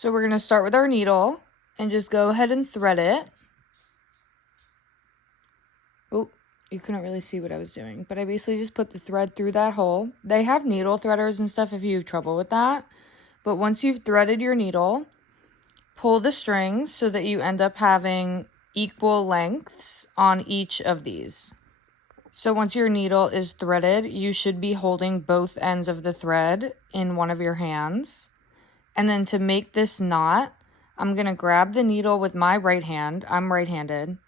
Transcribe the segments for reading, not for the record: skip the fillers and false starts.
So we're going to start with our needle and just go ahead and thread it. Oh, you couldn't really see what I was doing, but I basically just put the thread through that hole. They have needle threaders and stuff if you have trouble with that. But once you've threaded your needle, pull the strings so that you end up having equal lengths on each of these. So once your needle is threaded, you should be holding both ends of the thread in one of your hands. And then to make this knot, I'm going to grab the needle with my right hand. I'm right-handed.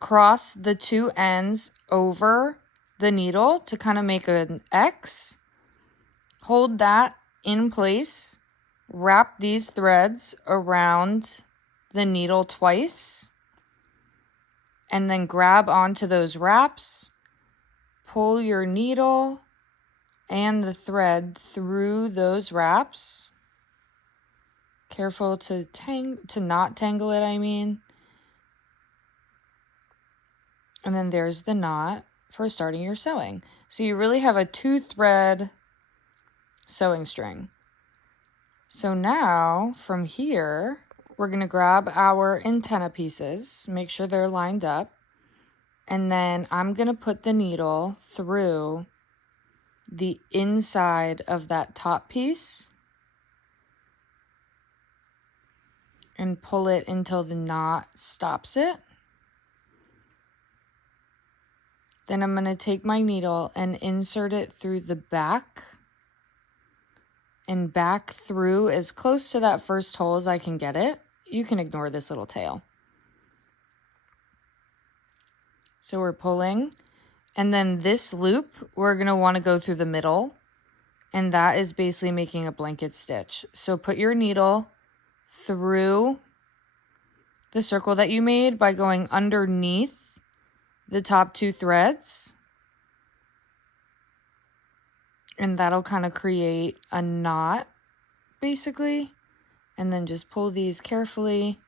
Cross the two ends over the needle to kind of make an X. Hold that in place. Wrap these threads around the needle twice. And then grab onto those wraps. Pull your needle and the thread through those wraps. Careful to not tangle it, I mean. And then there's the knot for starting your sewing. So you really have a 2-thread sewing string. So now from here, we're going to grab our antenna pieces, make sure they're lined up. And then I'm going to put the needle through the inside of that top piece and pull it until the knot stops it. Then I'm going to take my needle and insert it through the back and back through as close to that first hole as I can get it. You can ignore this little tail. So we're pulling, and then this loop, we're going to want to go through the middle, and that is basically making a blanket stitch. So put your needle through the circle that you made by going underneath the top 2 threads, and that'll kind of create a knot basically, and then just pull these carefully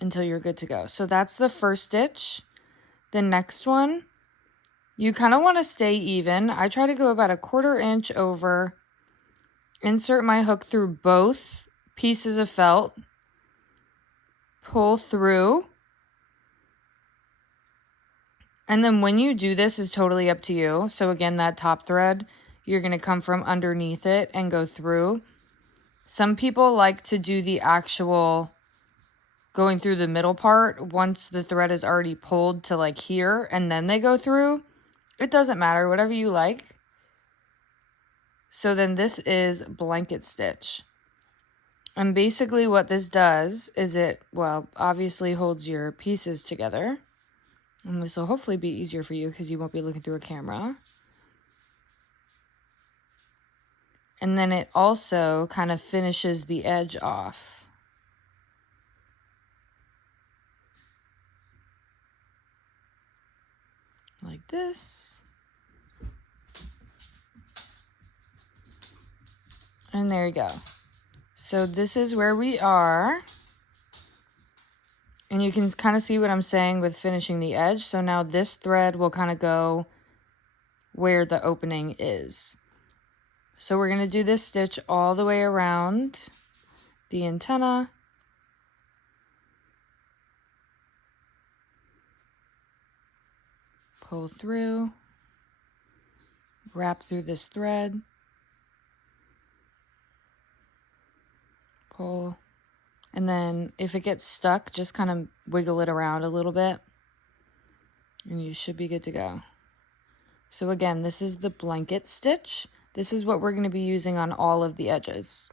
until you're good to go. So that's the first stitch. The next one, you kind of want to stay even. I try to go about a 1/4 inch over, insert my hook through both pieces of felt, pull through. And then when you do this is totally up to you. So again, that top thread, you're going to come from underneath it and go through. Some people like to do the actual going through the middle part once the thread is already pulled to like here, and then they go through. It doesn't matter, whatever you like. So then this is blanket stitch. And basically what this does is it, well, obviously holds your pieces together. And this will hopefully be easier for you because you won't be looking through a camera. And then it also kind of finishes the edge off. Like this. And there you go. So this is where we are. And you can kind of see what I'm saying with finishing the edge. So now this thread will kind of go where the opening is. So we're going to do this stitch all the way around the antenna. Pull through. Wrap through this thread. Pull. And then if it gets stuck, just kind of wiggle it around a little bit. And you should be good to go. So again, this is the blanket stitch. This is what we're going to be using on all of the edges.